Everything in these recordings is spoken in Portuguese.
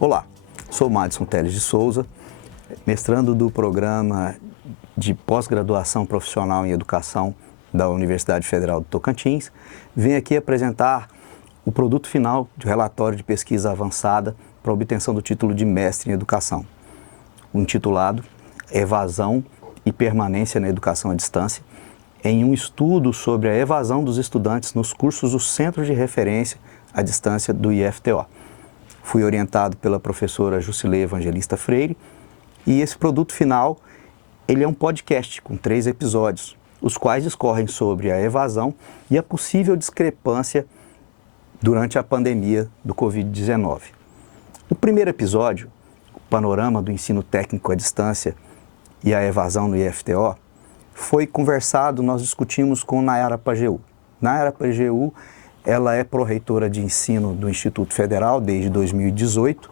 Olá, sou Madison Teles de Souza, mestrando do programa de pós-graduação profissional em educação da Universidade Federal do Tocantins. Venho aqui apresentar o produto final do relatório de pesquisa avançada para obtenção do título de mestre em educação, intitulado Evasão e Permanência na Educação à Distância, em um estudo sobre a evasão dos estudantes nos cursos do Centro de Referência à Distância do IFTO. Fui orientado pela professora Jusilei Evangelista Freire e esse produto final, ele é um podcast com 3 episódios, os quais discorrem sobre a evasão e a possível discrepância durante a pandemia do Covid-19. O primeiro episódio, o panorama do ensino técnico à distância e a evasão no IFTO, foi conversado, nós discutimos com Nayara Pajeú. Nayara Pajeú, ela é pró-reitora de ensino do Instituto Federal desde 2018.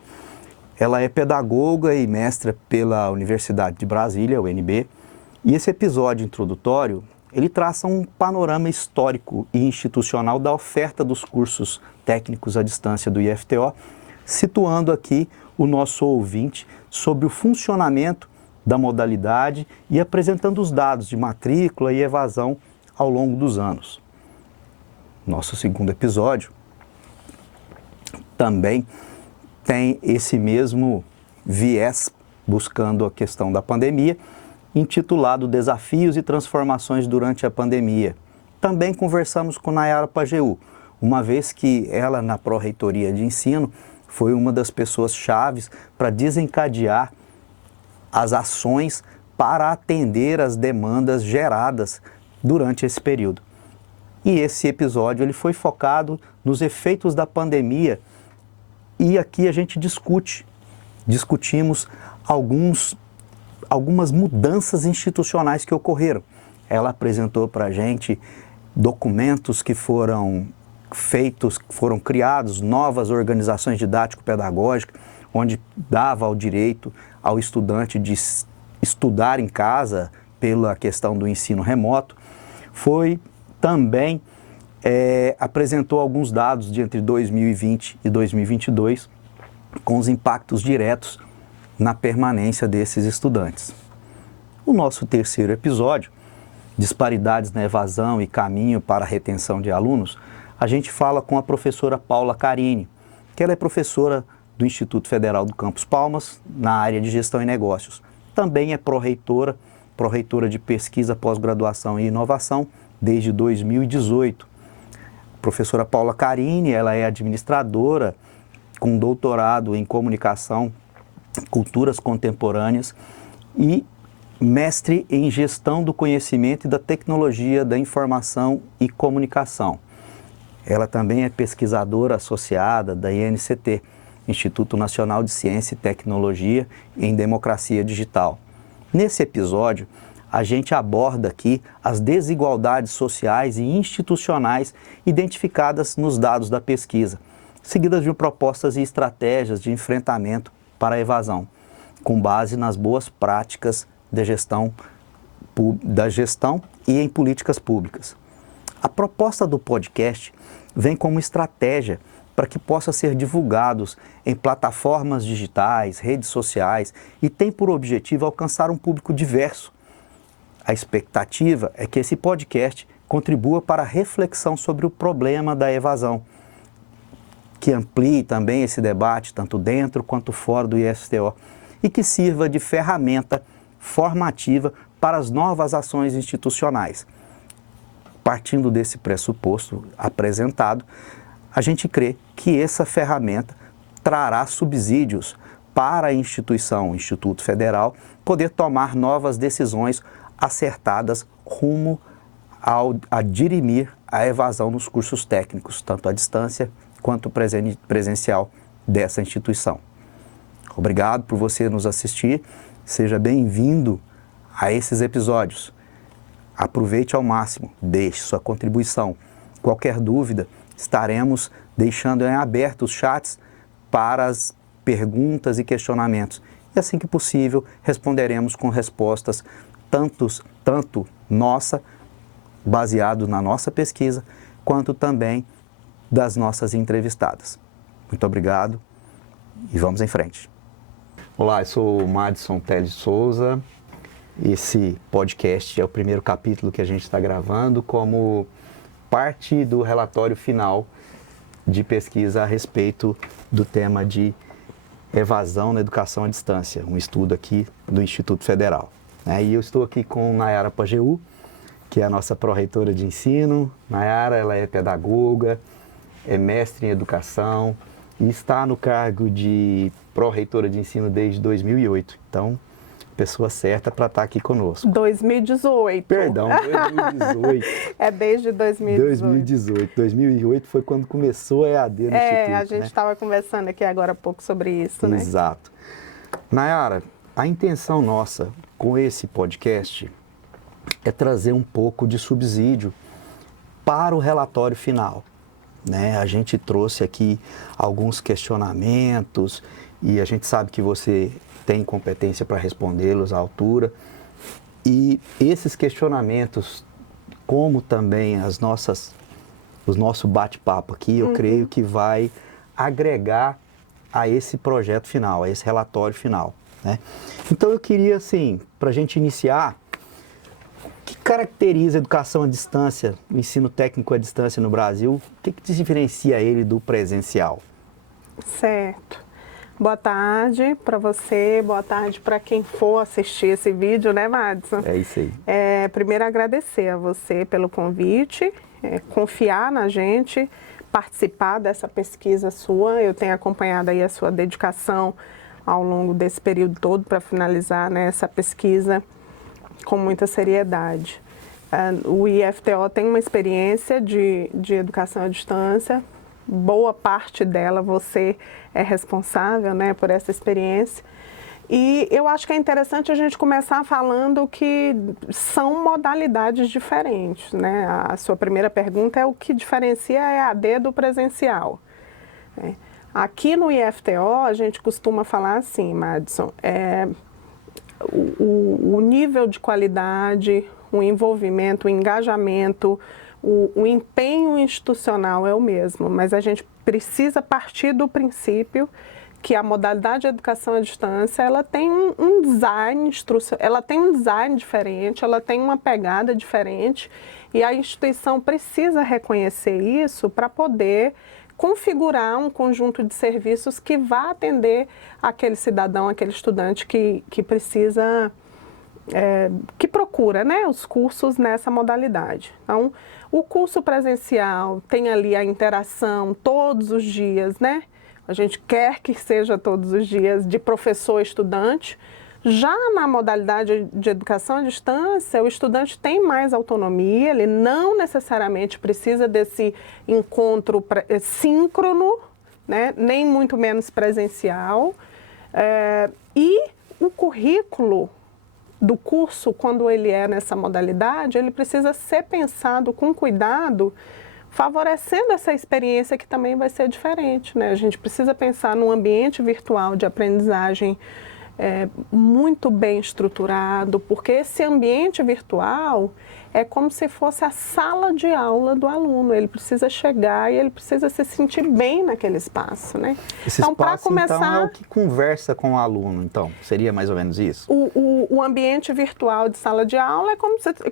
Ela é pedagoga e mestra pela Universidade de Brasília, UNB. E esse episódio introdutório, ele traça um panorama histórico e institucional da oferta dos cursos técnicos à distância do IFTO, situando aqui o nosso ouvinte sobre o funcionamento da modalidade e apresentando os dados de matrícula e evasão ao longo dos anos. Nosso segundo episódio também tem esse mesmo viés, buscando a questão da pandemia, intitulado Desafios e Transformações durante a Pandemia. Também conversamos com Nayara Pajeú, uma vez que ela, na pró-reitoria de ensino, foi uma das pessoas chaves para desencadear as ações para atender as demandas geradas durante esse período. E esse episódio ele foi focado nos efeitos da pandemia e aqui a gente discutimos algumas mudanças institucionais que ocorreram. Ela apresentou para a gente documentos que foram feitos, foram criados, novas organizações didático-pedagógicas, onde dava o direito ao estudante de estudar em casa pela questão do ensino remoto. Foi também apresentou alguns dados de entre 2020 e 2022 com os impactos diretos na permanência desses estudantes. O nosso terceiro episódio, Disparidades na Evasão e Caminho para a Retenção de Alunos, a gente fala com a professora Paula Carini, que ela é professora do Instituto Federal do Campus Palmas, na área de Gestão e Negócios. Também é pró-reitora de Pesquisa, Pós-Graduação e Inovação desde 2018. A professora Paula Carini, ela é administradora com doutorado em Comunicação, Culturas Contemporâneas e mestre em Gestão do Conhecimento e da Tecnologia da Informação e Comunicação. Ela também é pesquisadora associada da INCT, Instituto Nacional de Ciência e Tecnologia em Democracia Digital. Nesse episódio, a gente aborda aqui as desigualdades sociais e institucionais identificadas nos dados da pesquisa, seguidas de propostas e estratégias de enfrentamento para a evasão, com base nas boas práticas da gestão e em políticas públicas. A proposta do podcast vem como estratégia para que possa ser divulgados em plataformas digitais, redes sociais e tem por objetivo alcançar um público diverso. A expectativa é que esse podcast contribua para a reflexão sobre o problema da evasão, que amplie também esse debate tanto dentro quanto fora do IFTO e que sirva de ferramenta formativa para as novas ações institucionais. Partindo desse pressuposto apresentado, a gente crê que essa ferramenta trará subsídios para a instituição, o Instituto Federal, poder tomar novas decisões acertadas rumo a dirimir a evasão nos cursos técnicos, tanto à distância quanto presencial dessa instituição. Obrigado por você nos assistir, seja bem-vindo a esses episódios. Aproveite ao máximo, deixe sua contribuição. Qualquer dúvida, estaremos deixando em aberto os chats para as perguntas e questionamentos. E assim que possível, responderemos com respostas tanto nossa, baseado na nossa pesquisa, quanto também das nossas entrevistadas. Muito obrigado e vamos em frente. Olá, eu sou o Madison Teles Souza. Esse podcast é o primeiro capítulo que a gente está gravando como parte do relatório final de pesquisa a respeito do tema de evasão na educação à distância, um estudo aqui do Instituto Federal. E eu estou aqui com Nayara Pajeú, que é a nossa pró-reitora de ensino. Nayara, ela é pedagoga, é mestre em educação e está no cargo de pró-reitora de ensino desde 2008. Então, pessoa certa para estar aqui conosco. 2018. Perdão, 2018. É desde 2018. 2008 foi quando começou a EAD no Instituto. A gente estava conversando aqui agora há pouco sobre isso, né? Exato. Nayara, a intenção nossa com esse podcast é trazer um pouco de subsídio para o relatório final. A gente trouxe aqui alguns questionamentos e a gente sabe que você tem competência para respondê-los à altura. E esses questionamentos, como também o nosso bate-papo aqui, eu creio que vai agregar a esse projeto final, a esse relatório final. Então eu queria, assim, para a gente iniciar, o que caracteriza a educação à distância, o ensino técnico à distância no Brasil? O que diferencia ele do presencial? Certo. Boa tarde para você, boa tarde para quem for assistir esse vídeo, né, Madison? É isso aí. Primeiro agradecer a você pelo convite, confiar na gente, participar dessa pesquisa sua. Eu tenho acompanhado aí a sua dedicação ao longo desse período todo para finalizar, né, essa pesquisa com muita seriedade. O IFTO tem uma experiência de educação à distância, boa parte dela você é responsável, né, por essa experiência. E eu acho que é interessante a gente começar falando que são modalidades diferentes, né? A sua primeira pergunta é o que diferencia a EAD do presencial. Aqui no IFTO a gente costuma falar assim, Madison, o nível de qualidade, o envolvimento, o engajamento, o empenho institucional é o mesmo, mas a gente precisa partir do princípio que a modalidade de educação à distância, ela tem um design ela tem um design diferente, ela tem uma pegada diferente e a instituição precisa reconhecer isso para poder configurar um conjunto de serviços que vá atender aquele cidadão, aquele estudante que precisa, que procura, né, os cursos nessa modalidade. Então, o curso presencial tem ali a interação todos os dias, né? A gente quer que seja todos os dias de professor-estudante. Já na modalidade de educação à distância, o estudante tem mais autonomia, ele não necessariamente precisa desse encontro síncrono, né? Nem muito menos presencial. E o currículo do curso, quando ele é nessa modalidade, ele precisa ser pensado com cuidado, favorecendo essa experiência que também vai ser diferente, né? A gente precisa pensar num ambiente virtual de aprendizagem muito bem estruturado, porque esse ambiente virtual é como se fosse a sala de aula do aluno. Ele precisa chegar e ele precisa se sentir bem naquele espaço, né? Esse então, para começar, então, é o que conversa com o aluno, então? Seria mais ou menos isso? O ambiente virtual de sala de aula é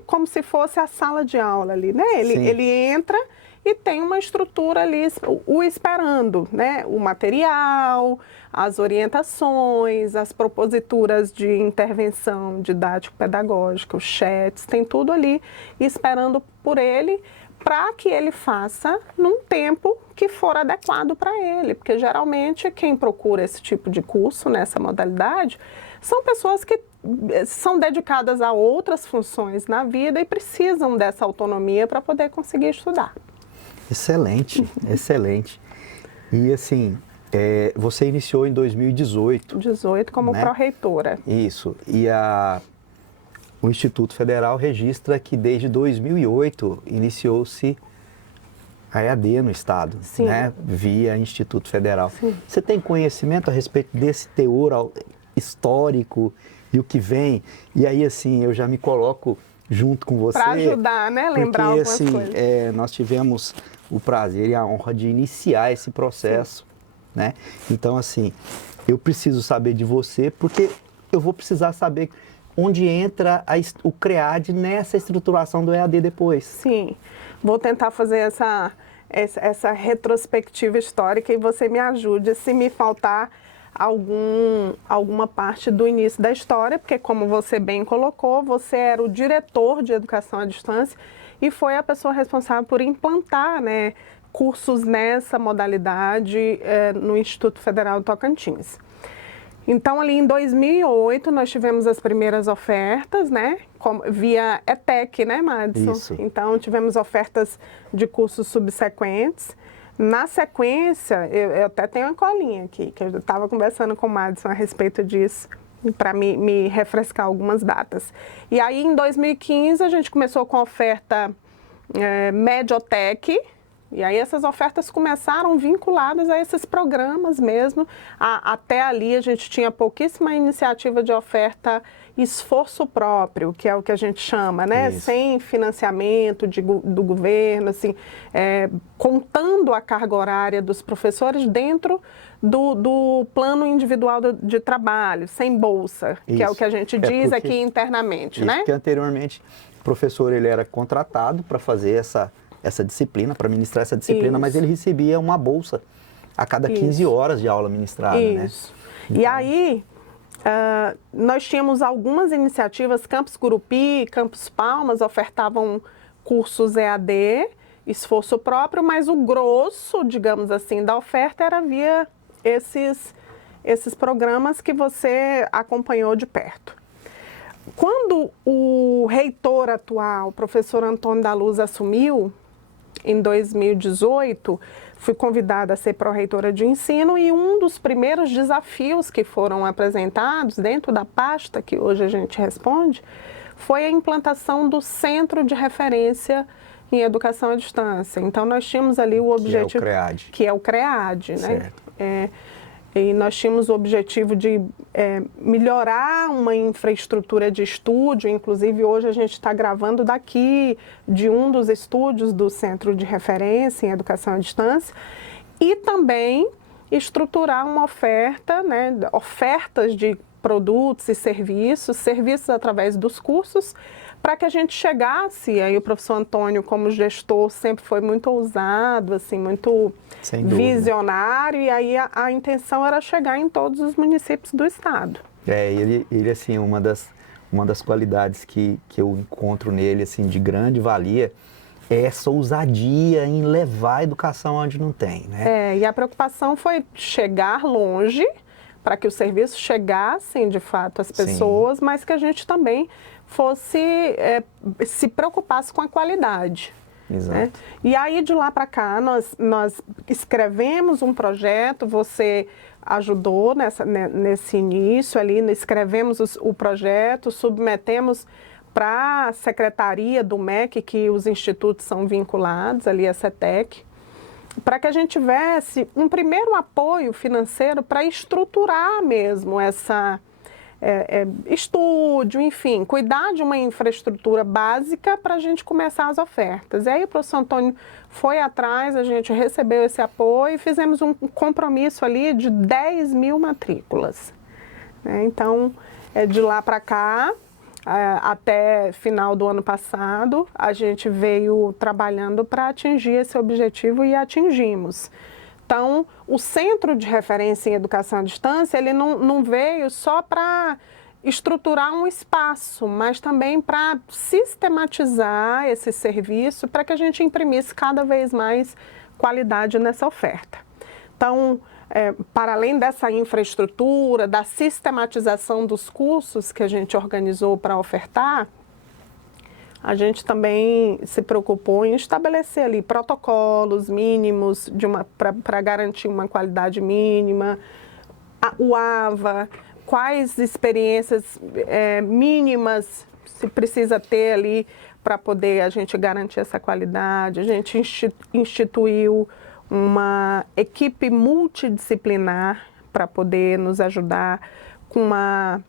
como se fosse a sala de aula ali, né? Ele entra e tem uma estrutura ali o esperando, né? O material, as orientações, as proposituras de intervenção didático-pedagógica, os chats, tem tudo ali esperando por ele para que ele faça num tempo que for adequado para ele. Porque geralmente quem procura esse tipo de curso nessa modalidade são pessoas que são dedicadas a outras funções na vida e precisam dessa autonomia para poder conseguir estudar. Excelente, excelente. E assim, você iniciou em 2018. 18 como, né, pró-reitora. Isso. E o Instituto Federal registra que desde 2008 iniciou-se a EAD no Estado, né? Via Instituto Federal. Sim. Você tem conhecimento a respeito desse teor histórico e o que vem? E aí, assim, eu já me coloco junto com você. Para ajudar, né? Lembrar porque, algumas assim, coisas. Nós tivemos o prazer e a honra de iniciar esse processo né? Então, assim, eu preciso saber de você porque eu vou precisar saber onde entra o CREAD nessa estruturação do EAD depois. Sim, vou tentar fazer essa retrospectiva histórica e você me ajude se me faltar alguma parte do início da história, porque como você bem colocou, você era o diretor de educação à distância e foi a pessoa responsável por implantar, né, cursos nessa modalidade no Instituto Federal do Tocantins. Então, ali em 2008, nós tivemos as primeiras ofertas, né, via ETEC, né, Madison? Isso. Então, tivemos ofertas de cursos subsequentes. Na sequência, eu até tenho uma colinha aqui, que eu estava conversando com o Madison a respeito disso, para me refrescar algumas datas. E aí, em 2015, a gente começou com a oferta Mediotech. E aí essas ofertas começaram vinculadas a esses programas mesmo. Até ali a gente tinha pouquíssima iniciativa de oferta esforço próprio, que é o que a gente chama, né? Isso. Sem financiamento do governo, assim, contando a carga horária dos professores dentro do plano individual de trabalho, sem bolsa, que é o que a gente diz aqui internamente, né? Porque anteriormente o professor ele era contratado para fazer essa disciplina, para ministrar essa disciplina, Isso. mas ele recebia uma bolsa a cada 15 horas de aula ministrada, Isso. né? E aí, nós tínhamos algumas iniciativas, Campus Gurupi, Campus Palmas, ofertavam cursos EAD, esforço próprio, mas o grosso, digamos assim, da oferta era via esses programas que você acompanhou de perto. Quando o reitor atual, o professor Antônio da Luz, assumiu, em 2018, fui convidada a ser pró-reitora de ensino e um dos primeiros desafios que foram apresentados dentro da pasta, que hoje a gente responde, foi a implantação do Centro de Referência em Educação à Distância. Então, nós tínhamos ali o objetivo... Que é o CREAD. Que é o CREAD, né? Certo. E nós tínhamos o objetivo de melhorar uma infraestrutura de estúdio, inclusive hoje a gente está gravando daqui de um dos estúdios do Centro de Referência em Educação à Distância, e também estruturar uma oferta, né, ofertas de produtos e serviços através dos cursos, para que a gente chegasse, aí o professor Antônio, como gestor, sempre foi muito ousado, assim, muito visionário, e aí a intenção era chegar em todos os municípios do estado. Ele assim, uma das qualidades que eu encontro nele, assim, de grande valia, é essa ousadia em levar a educação onde não tem, né? E a preocupação foi chegar longe, para que os serviços chegassem, de fato, às pessoas, mas que a gente também se preocupasse com a qualidade. Exato. Né? E aí, de lá para cá, nós escrevemos um projeto, você ajudou nesse início ali, escrevemos o projeto, submetemos para a secretaria do MEC, que os institutos são vinculados, ali a CETEC, para que a gente tivesse um primeiro apoio financeiro para estruturar mesmo estúdio, enfim, cuidar de uma infraestrutura básica para a gente começar as ofertas. E aí o professor Antônio foi atrás, a gente recebeu esse apoio e fizemos um compromisso ali de 10 mil matrículas. Então, de lá para cá, até final do ano passado, a gente veio trabalhando para atingir esse objetivo e atingimos. Então, o Centro de Referência em Educação à Distância, ele não veio só para estruturar um espaço, mas também para sistematizar esse serviço para que a gente imprimisse cada vez mais qualidade nessa oferta. Então, para além dessa infraestrutura, da sistematização dos cursos que a gente organizou para ofertar, a gente também se preocupou em estabelecer ali protocolos mínimos para garantir uma qualidade mínima, o AVA, quais experiências mínimas se precisa ter ali para poder a gente garantir essa qualidade. A gente instituiu uma equipe multidisciplinar para poder nos ajudar com uma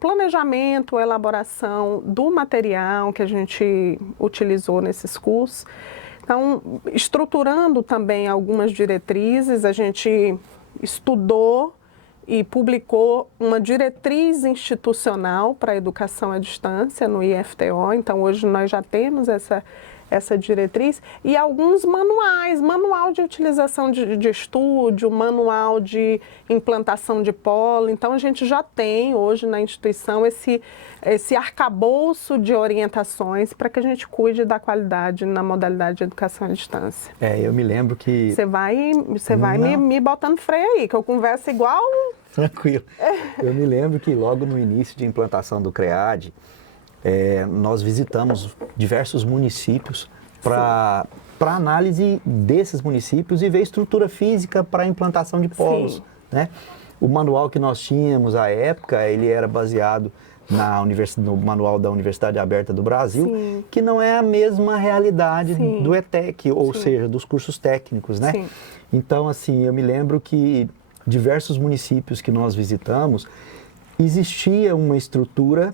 planejamento, elaboração do material que a gente utilizou nesses cursos. Então, estruturando também algumas diretrizes, a gente estudou e publicou uma diretriz institucional para a educação à distância no IFTO. Então, hoje nós já temos essa diretriz e alguns manuais, manual de utilização de estúdio, manual de implantação de polo. Então, a gente já tem hoje na instituição esse arcabouço de orientações para que a gente cuide da qualidade na modalidade de educação à distância. Eu me lembro que... Você vai me botando freio aí, que eu converso igual... Tranquilo. Eu me lembro que logo no início de implantação do CREAD, nós visitamos diversos municípios para análise desses municípios e ver estrutura física para a implantação de polos, né? O manual que nós tínhamos à época, ele era baseado no manual da Universidade Aberta do Brasil, que não é a mesma realidade do ETEC, ou seja, dos cursos técnicos, né? Sim. Então, assim, eu me lembro que diversos municípios que nós visitamos, existia uma estrutura,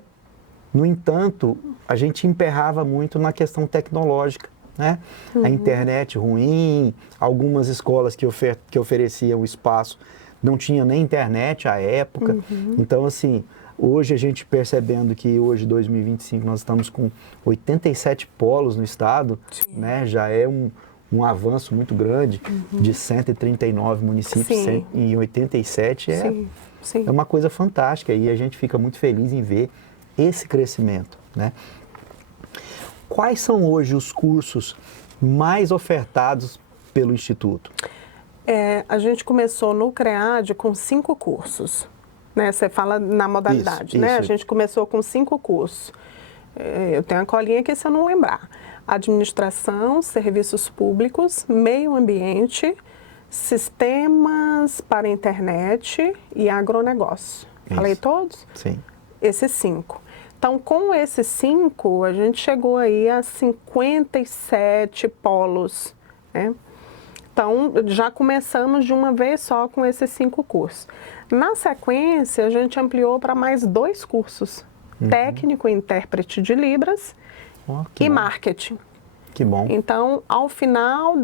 no entanto, a gente emperrava muito na questão tecnológica, né? A internet ruim, algumas escolas que ofereciam espaço não tinha nem internet à época. Então, assim, hoje a gente percebendo que hoje, 2025, nós estamos com 87 polos no estado, né? Já é um avanço muito grande, de 139 municípios em 87, é uma coisa fantástica e a gente fica muito feliz em ver esse crescimento, né? Quais são hoje os cursos mais ofertados pelo Instituto? A gente começou no CREAD com 5 cursos, né? Você fala na modalidade, né? A gente começou com 5 cursos. Eu tenho a colinha aqui se eu não lembrar. Administração, serviços públicos, meio ambiente, sistemas para internet e agronegócio. Falei todos? Sim. Esses 5. Então, com esses 5, a gente chegou aí a 57 polos, né? Então, já começamos de uma vez só com esses 5 cursos. Na sequência, a gente ampliou para mais 2 cursos. Técnico e intérprete de Libras e marketing. Que bom. Então, ao final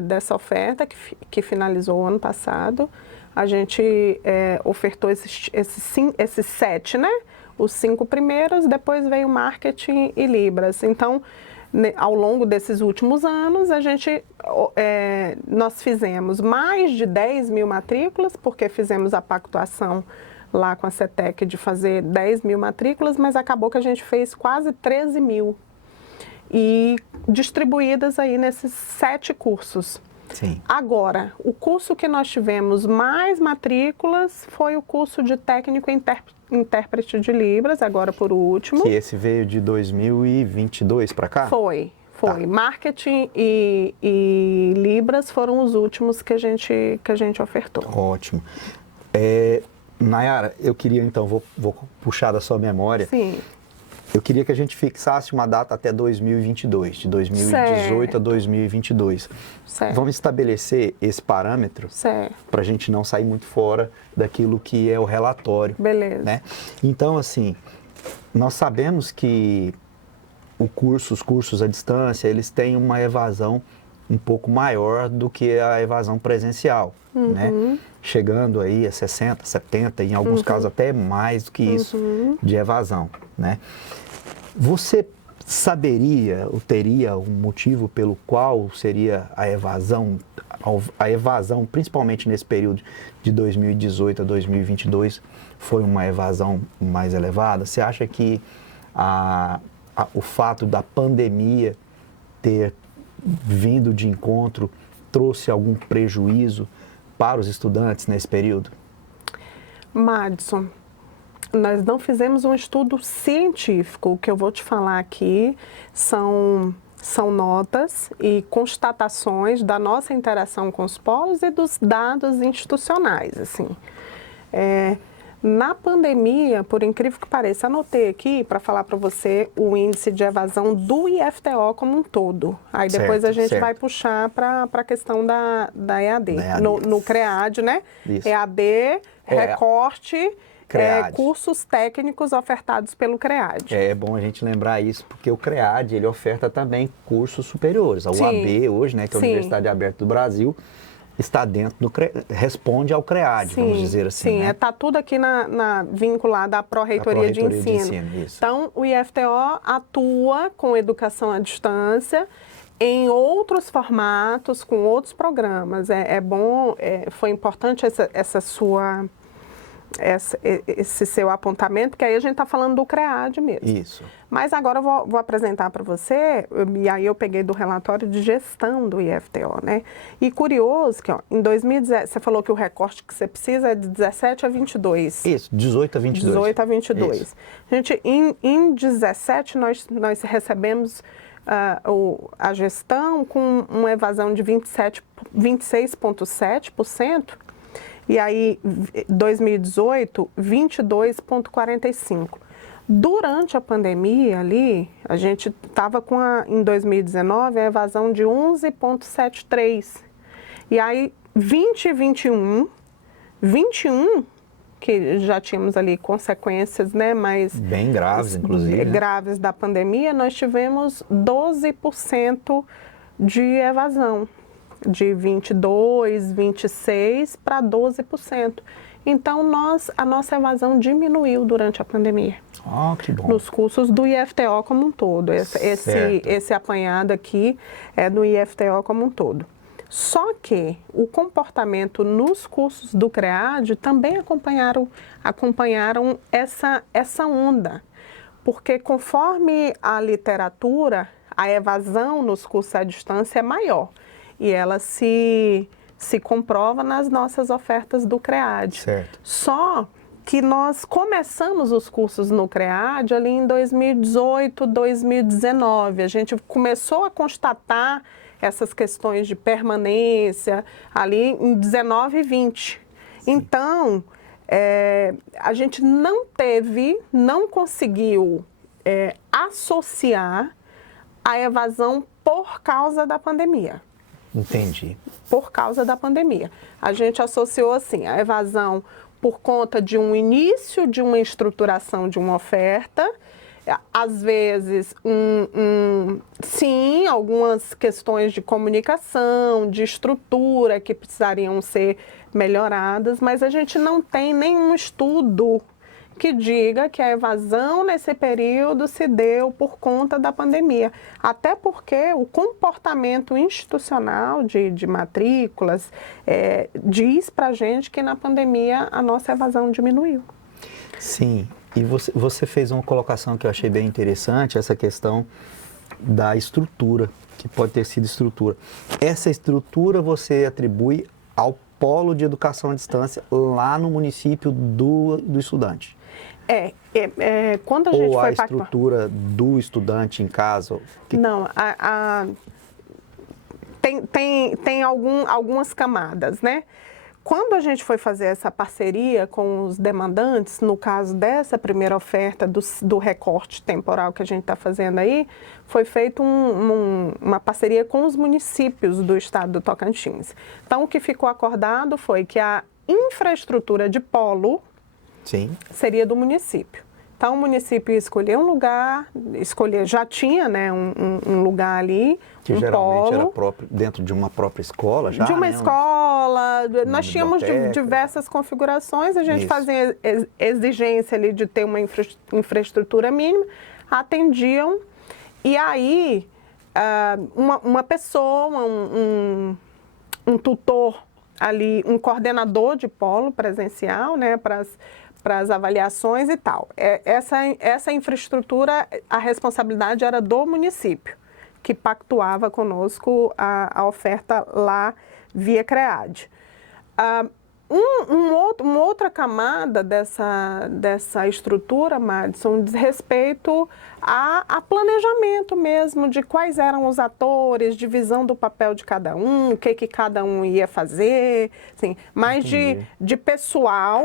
dessa oferta, que finalizou ano passado, a gente ofertou esses 7, né? Os 5 primeiros, depois veio marketing e Libras. Então, ao longo desses últimos anos, nós fizemos mais de 10 mil matrículas, porque fizemos a pactuação lá com a CETEC de fazer 10 mil matrículas, mas acabou que a gente fez quase 13 mil. E distribuídas aí nesses 7 cursos. Sim. Agora, o curso que nós tivemos mais matrículas foi o curso de técnico e intérprete de Libras, agora por último. Que esse veio de 2022 para cá? Foi. Tá. Marketing e Libras foram os últimos que a gente ofertou. Ótimo. Nayara, eu queria então, vou puxar da sua memória. Sim. Eu queria que a gente fixasse uma data até 2022, de 2018 a 2022. Certo. Vamos estabelecer esse parâmetro para a gente não sair muito fora daquilo que é o relatório. Beleza. Né? Então, assim, nós sabemos que os cursos à distância, eles têm uma evasão um pouco maior do que a evasão presencial, né? Chegando aí a 60%, 70%, em alguns casos até mais do que isso de evasão, né? Você saberia ou teria um motivo pelo qual seria a evasão, principalmente nesse período de 2018 a 2022, foi uma evasão mais elevada? Você acha que o fato da pandemia ter vindo de encontro trouxe algum prejuízo para os estudantes nesse período? Madison, nós não fizemos um estudo científico. O que eu vou te falar aqui são notas e constatações da nossa interação com os polos e dos dados institucionais, assim. Na pandemia, por incrível que pareça, anotei aqui para falar para você o índice de evasão do IFTO como um todo. Aí depois a gente vai puxar para a questão da EAD. No CREAD, né? Isso. EAD, recorte CREAD. cursos técnicos ofertados pelo CREAD. É bom a gente lembrar isso, porque o CREAD, ele oferta também cursos superiores. A Sim. UAB hoje, né, que é a Sim. Universidade Aberta do Brasil, está dentro do responde ao CREAD, vamos dizer assim. Sim, né? está tudo aqui vinculado à Pró-Reitoria de Ensino. Isso. Então, o IFTO atua com educação à distância em outros formatos, com outros programas. Foi importante esse seu apontamento, porque aí a gente está falando do CREAD mesmo. Isso. Mas agora eu vou apresentar para você, e aí eu peguei do relatório de gestão do IFTO, né? E curioso que, ó, em 2017, você falou que o recorte que você precisa é de 17 a 22. Isso, 18 a 22. 18 a 22. Isso. Gente, em 17 nós recebemos a gestão com uma evasão de 26,7%. E aí, 2018, 22,45%. Durante a pandemia ali, a gente estava em 2019, a evasão de 11,73%. E aí, 20 e 21, que já tínhamos ali consequências, né, mais... Bem graves, inclusive. Graves da pandemia, nós tivemos 12% de evasão. De 22, 26 para 12%. Então, a nossa evasão diminuiu durante a pandemia. Que bom. Nos cursos do IFTO como um todo. Esse apanhado aqui é do IFTO como um todo. Só que o comportamento nos cursos do CREAD também acompanharam essa onda. Porque conforme a literatura, a evasão nos cursos à distância é maior. E ela se comprova nas nossas ofertas do CREAD. Certo. Só que nós começamos os cursos no CREAD ali em 2018, 2019. A gente começou a constatar essas questões de permanência ali em 19 e 20. Sim. Então, a gente não conseguiu associar a evasão por causa da pandemia. Entendi. Por causa da pandemia. A gente associou assim, a evasão por conta de um início de uma estruturação de uma oferta, às vezes, sim, algumas questões de comunicação, de estrutura que precisariam ser melhoradas, mas a gente não tem nenhum estudo que diga que a evasão nesse período se deu por conta da pandemia. Até porque o comportamento institucional de matrículas diz para a gente que na pandemia a nossa evasão diminuiu. Sim, e você fez uma colocação que eu achei bem interessante, essa questão da estrutura, que pode ter sido estrutura. Essa estrutura você atribui ao polo de educação à distância lá no município do estudante. Quando a gente ou foi a estrutura do estudante em casa? Não, tem algumas camadas, né? Quando a gente foi fazer essa parceria com os demandantes, no caso dessa primeira oferta do recorte temporal que a gente está fazendo aí, foi feita uma parceria com os municípios do estado do Tocantins. Então, o que ficou acordado foi que a infraestrutura de polo Sim. seria do município. Então, o município ia escolher um lugar, já tinha, né, um lugar ali, que geralmente era próprio, dentro de uma própria escola já, de uma escola, nós tínhamos diversas configurações, a gente fazia exigência ali de ter uma infraestrutura mínima, atendiam, e aí uma pessoa, um tutor ali, um coordenador de polo presencial, né, para as avaliações e tal. Essa infraestrutura, a responsabilidade era do município, que pactuava conosco a oferta lá via CREAD. Uma outra camada dessa estrutura, Madison, diz respeito a planejamento mesmo, de quais eram os atores, divisão do papel de cada um, o que cada um ia fazer, assim, mais de pessoal,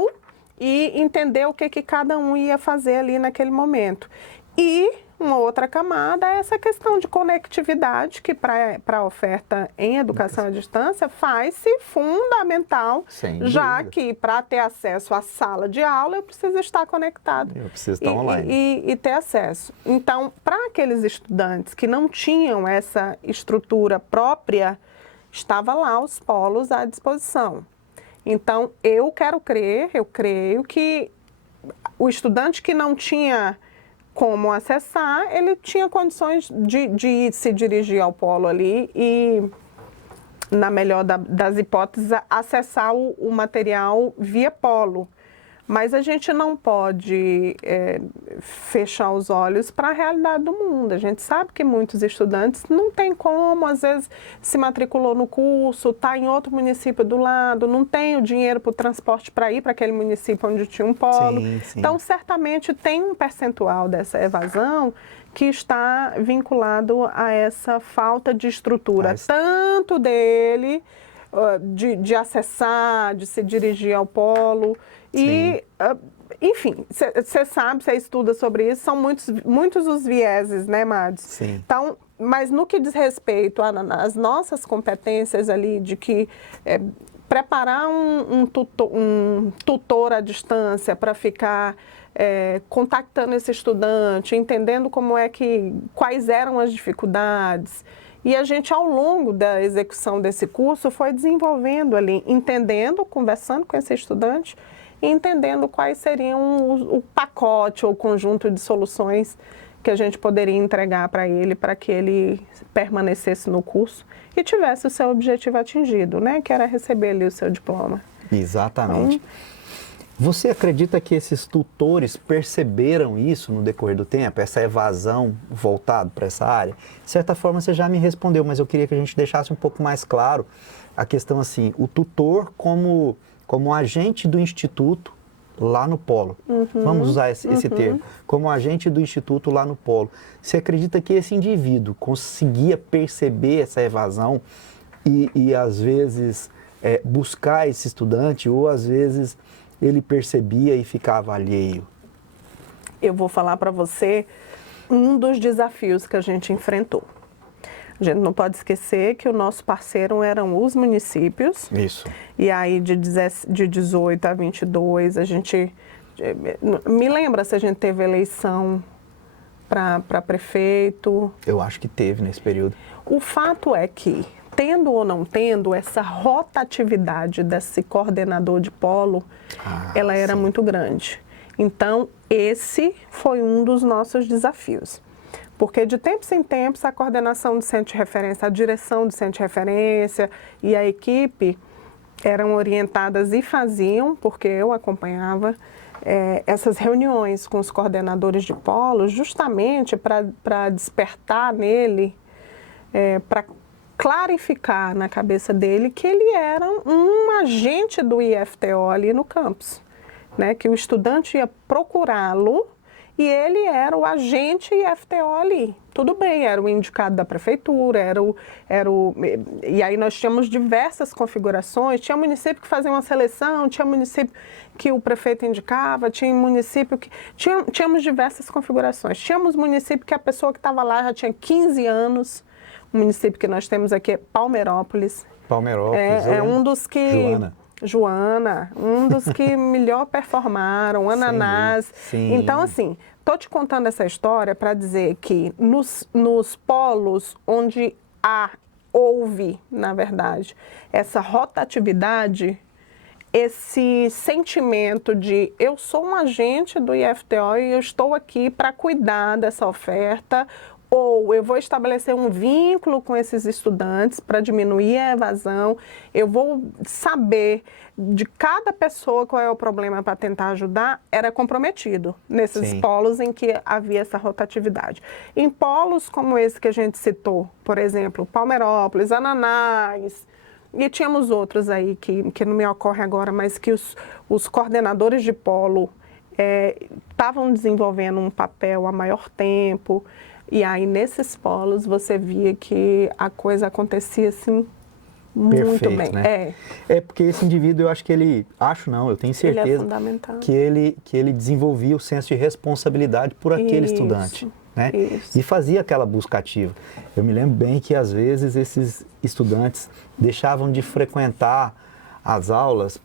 e entender o que cada um ia fazer ali naquele momento. E uma outra camada é essa questão de conectividade, que para a oferta em educação à distância faz-se fundamental, já que para ter acesso à sala de aula eu preciso estar conectado. Eu preciso estar online. E ter acesso. Então, para aqueles estudantes que não tinham essa estrutura própria, estava lá os polos à disposição. Então, eu creio que o estudante que não tinha como acessar, ele tinha condições de se dirigir ao polo ali e, na melhor das hipóteses, acessar o material via polo. Mas a gente não pode fechar os olhos para a realidade do mundo. A gente sabe que muitos estudantes não têm como, às vezes se matriculou no curso, está em outro município do lado, não tem o dinheiro para o transporte para ir para aquele município onde tinha um polo. Sim, sim. Então, certamente tem um percentual dessa evasão que está vinculado a essa falta de estrutura, tanto dele, de acessar, de se dirigir ao polo. E, enfim, você sabe, você estuda sobre isso, são muitos os vieses, né, Mads? Sim. Então, mas no que diz respeito às nossas competências ali, de que preparar um tutor à distância para ficar contactando esse estudante, entendendo quais eram as dificuldades. E a gente, ao longo da execução desse curso, foi desenvolvendo ali, entendendo, conversando com esse estudante, e entendendo quais seriam o pacote ou conjunto de soluções que a gente poderia entregar para que ele permanecesse no curso e tivesse o seu objetivo atingido, né? Que era receber ali o seu diploma. Exatamente. Então, você acredita que esses tutores perceberam isso no decorrer do tempo, essa evasão voltada para essa área? De certa forma você já me respondeu, mas eu queria que a gente deixasse um pouco mais claro a questão assim, o tutor como agente do instituto lá no polo. Vamos usar esse termo. Como agente do instituto lá no polo. Você acredita que esse indivíduo conseguia perceber essa evasão e às vezes, buscar esse estudante ou às vezes ele percebia e ficava alheio? Eu vou falar para você um dos desafios que a gente enfrentou. A gente não pode esquecer que o nosso parceiro eram os municípios. Isso. E aí de 18 a 22, a gente... Me lembra se a gente teve eleição para prefeito? Eu acho que teve nesse período. O fato é que, tendo ou não tendo, essa rotatividade desse coordenador de polo, ela era muito grande. Então, esse foi um dos nossos desafios. Porque de tempos em tempos a coordenação do centro de referência, a direção do centro de referência e a equipe eram orientadas e faziam, porque eu acompanhava, essas reuniões com os coordenadores de polo, justamente para despertar nele, para clarificar na cabeça dele que ele era um agente do IFTO ali no campus, né? Que o estudante ia procurá-lo e ele era o agente IFTO ali. Tudo bem, era o indicado da prefeitura, e aí nós tínhamos diversas configurações, tinha município que fazia uma seleção, tinha município que o prefeito indicava, tinha município que... Tínhamos diversas configurações. Tínhamos município que a pessoa que estava lá já tinha 15 anos, o município que nós temos aqui é Palmeirópolis. Palmeirópolis, é um dos que... Joana, um dos que melhor performaram, Ananás. Sim. Então, assim, estou te contando essa história para dizer que nos polos onde houve, na verdade, essa rotatividade, esse sentimento de eu sou um agente do IFTO e eu estou aqui para cuidar dessa oferta, ou eu vou estabelecer um vínculo com esses estudantes para diminuir a evasão, eu vou saber de cada pessoa qual é o problema para tentar ajudar, era comprometido nesses polos em que havia essa rotatividade. Em polos como esse que a gente citou, por exemplo, Palmeirópolis, Ananás, e tínhamos outros aí que não me ocorre agora, mas que os coordenadores de polo estavam desenvolvendo um papel há maior tempo. E aí, nesses polos, você via que a coisa acontecia, assim, muito bem. Né? Porque esse indivíduo, eu acho que ele... eu tenho certeza... Ele é fundamental. Que ele desenvolvia o senso de responsabilidade por aquele estudante. né? Isso. E fazia aquela busca ativa. Eu me lembro bem que às vezes esses estudantes deixavam de frequentar as aulas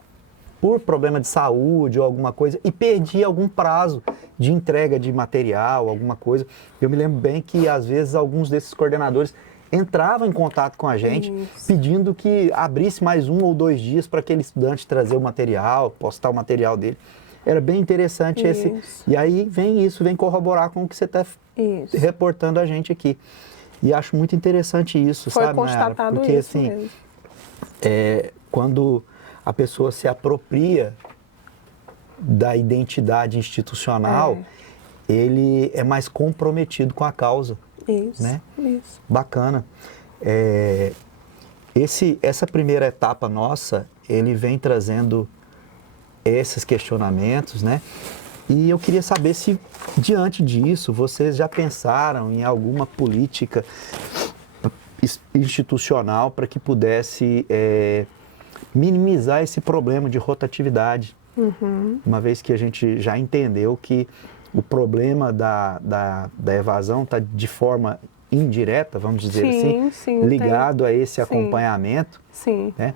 por problema de saúde ou alguma coisa e perdia algum prazo de entrega de material, alguma coisa. Eu me lembro bem que às vezes alguns desses coordenadores entravam em contato com a gente, pedindo que abrisse mais 1 ou 2 dias para aquele estudante trazer o material, postar o material dele. Era bem interessante esse. E aí vem corroborar com o que você está reportando a gente aqui. E acho muito interessante isso, Foi sabe, Nayara? constatado porque isso assim, mesmo. Quando a pessoa se apropria da identidade institucional, ele é mais comprometido com a causa. Isso, né? isso. Bacana. Essa primeira etapa nossa, ele vem trazendo esses questionamentos, né? E eu queria saber se, diante disso, vocês já pensaram em alguma política institucional para que pudesse minimizar esse problema de rotatividade. Uma vez que a gente já entendeu que o problema da evasão está de forma indireta, vamos dizer assim, ligado a esse acompanhamento. Sim. Né?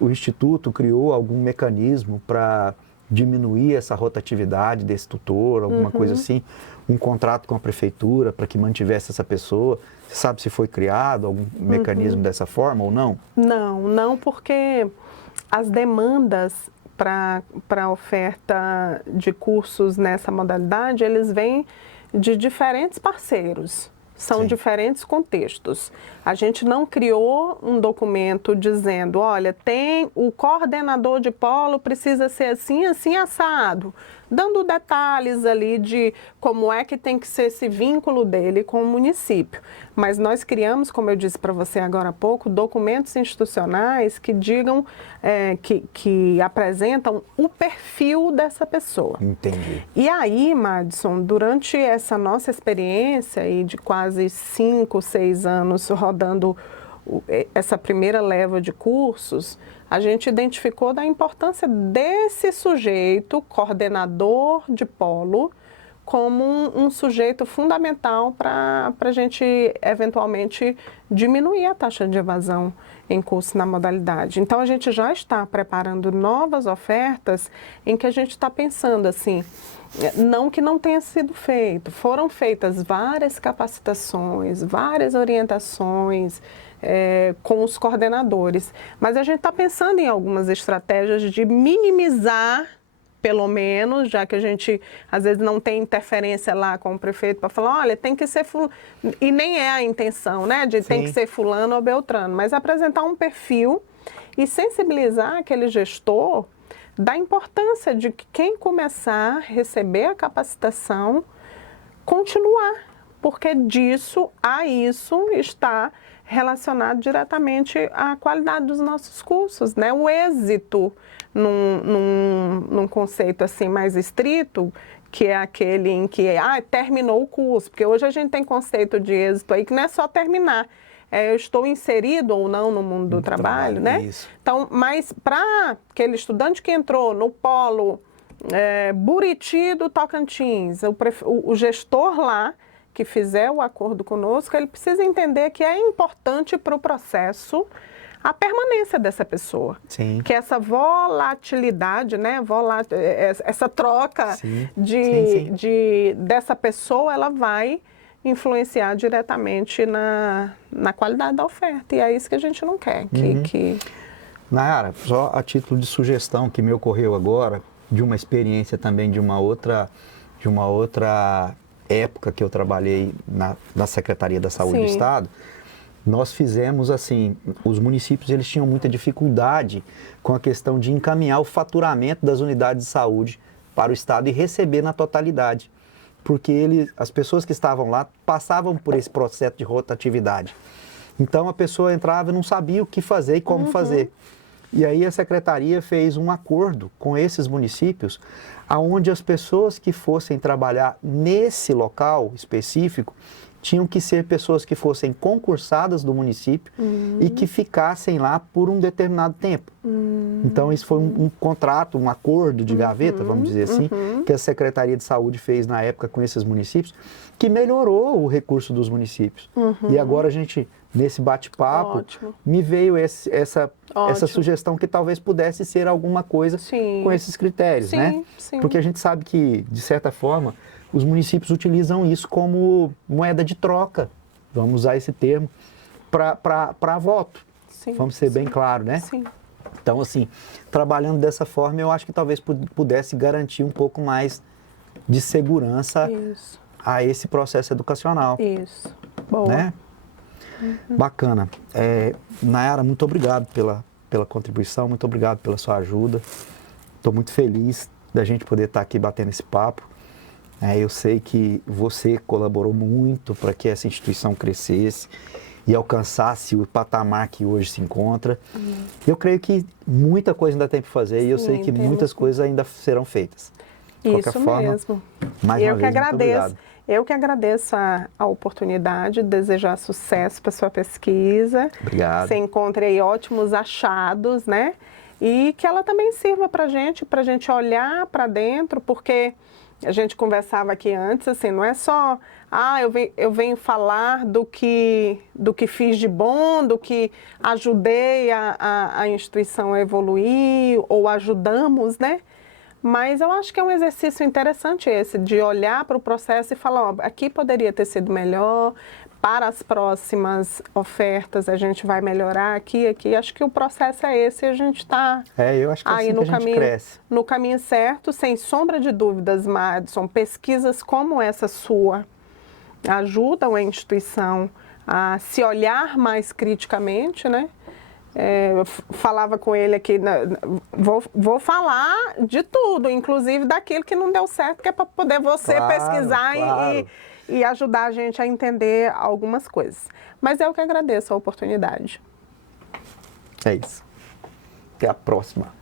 O Instituto criou algum mecanismo para diminuir essa rotatividade desse tutor, alguma coisa assim, um contrato com a prefeitura para que mantivesse essa pessoa. Você sabe se foi criado algum mecanismo dessa forma ou não? Não, porque as demandas para a oferta de cursos nessa modalidade, eles vêm de diferentes parceiros, são diferentes contextos. A gente não criou um documento dizendo, olha, o coordenador de polo precisa ser assim, assim, assado, dando detalhes ali de como é que tem que ser esse vínculo dele com o município. Mas nós criamos, como eu disse para você agora há pouco, documentos institucionais que digam, que apresentam o perfil dessa pessoa. Entendi. E aí, Madison, durante essa nossa experiência aí de quase 5, 6 anos rodando essa primeira leva de cursos, a gente identificou da importância desse sujeito, coordenador de polo, como um sujeito fundamental para a gente, eventualmente, diminuir a taxa de evasão em curso na modalidade. Então, a gente já está preparando novas ofertas em que a gente está pensando assim, não que não tenha sido feito, foram feitas várias capacitações, várias orientações, com os coordenadores, mas a gente está pensando em algumas estratégias de minimizar, pelo menos, já que a gente às vezes não tem interferência lá com o prefeito para falar, olha, tem que ser fulano, e nem é a intenção, né, de tem que ser fulano ou beltrano, mas apresentar um perfil e sensibilizar aquele gestor da importância de que quem começar a receber a capacitação, continuar, porque disso a isso está relacionado diretamente à qualidade dos nossos cursos, né? O êxito num conceito assim mais estrito, que é aquele em que terminou o curso, porque hoje a gente tem conceito de êxito aí que não é só terminar, eu estou inserido ou não no mundo do trabalho, né? Isso. Então, mas para aquele estudante que entrou no polo Buriti do Tocantins, o gestor lá que fizer o acordo conosco, ele precisa entender que é importante para o processo a permanência dessa pessoa. Sim. Que essa volatilidade, né, essa troca dessa pessoa, ela vai influenciar diretamente na qualidade da oferta. E é isso que a gente não quer. Nayara, só a título de sugestão que me ocorreu agora, de uma experiência também de uma outra época que eu trabalhei na Secretaria da Saúde do Estado, nós fizemos assim, os municípios eles tinham muita dificuldade com a questão de encaminhar o faturamento das unidades de saúde para o Estado e receber na totalidade, porque as pessoas que estavam lá passavam por esse processo de rotatividade. Então a pessoa entrava e não sabia o que fazer e como fazer. E aí a Secretaria fez um acordo com esses municípios, aonde as pessoas que fossem trabalhar nesse local específico tinham que ser pessoas que fossem concursadas do município e que ficassem lá por um determinado tempo. Então, isso foi um contrato, um acordo de gaveta, vamos dizer assim, que a Secretaria de Saúde fez na época com esses municípios, que melhorou o recurso dos municípios. E agora a gente, nesse bate-papo, me veio essa sugestão que talvez pudesse ser alguma coisa com esses critérios, né? Porque a gente sabe que, de certa forma, os municípios utilizam isso como moeda de troca, vamos usar esse termo, para voto. Vamos ser bem claro, né? Então, assim, trabalhando dessa forma, eu acho que talvez pudesse garantir um pouco mais de segurança a esse processo educacional. Isso. Boa. Né? Bacana. Nayara, muito obrigado pela contribuição, muito obrigado pela sua ajuda. Estou muito feliz da gente poder estar aqui batendo esse papo. Eu sei que você colaborou muito para que essa instituição crescesse e alcançasse o patamar que hoje se encontra. Eu creio que muita coisa ainda tem para fazer e eu sei que muitas coisas ainda serão feitas. De qualquer forma, mesmo. Mais uma vez, muito obrigado. Eu que agradeço a oportunidade de desejar sucesso para sua pesquisa. Obrigado. Você encontre aí ótimos achados, né? E que ela também sirva para a gente olhar para dentro, porque a gente conversava aqui antes, assim, não é só, eu venho falar do que fiz de bom, do que ajudei a instituição a evoluir, ou ajudamos, né? Mas eu acho que é um exercício interessante esse, de olhar para o processo e falar, aqui poderia ter sido melhor, para as próximas ofertas a gente vai melhorar aqui. Acho que o processo é esse e a gente está eu acho que aí no caminho, cresce. No caminho certo, sem sombra de dúvidas, Madison. Pesquisas como essa sua ajudam a instituição a se olhar mais criticamente, né? Eu falava com ele aqui, vou falar de tudo, inclusive daquilo que não deu certo, que é para poder você pesquisar e ajudar a gente a entender algumas coisas. Mas eu que agradeço a oportunidade. É isso. Até a próxima.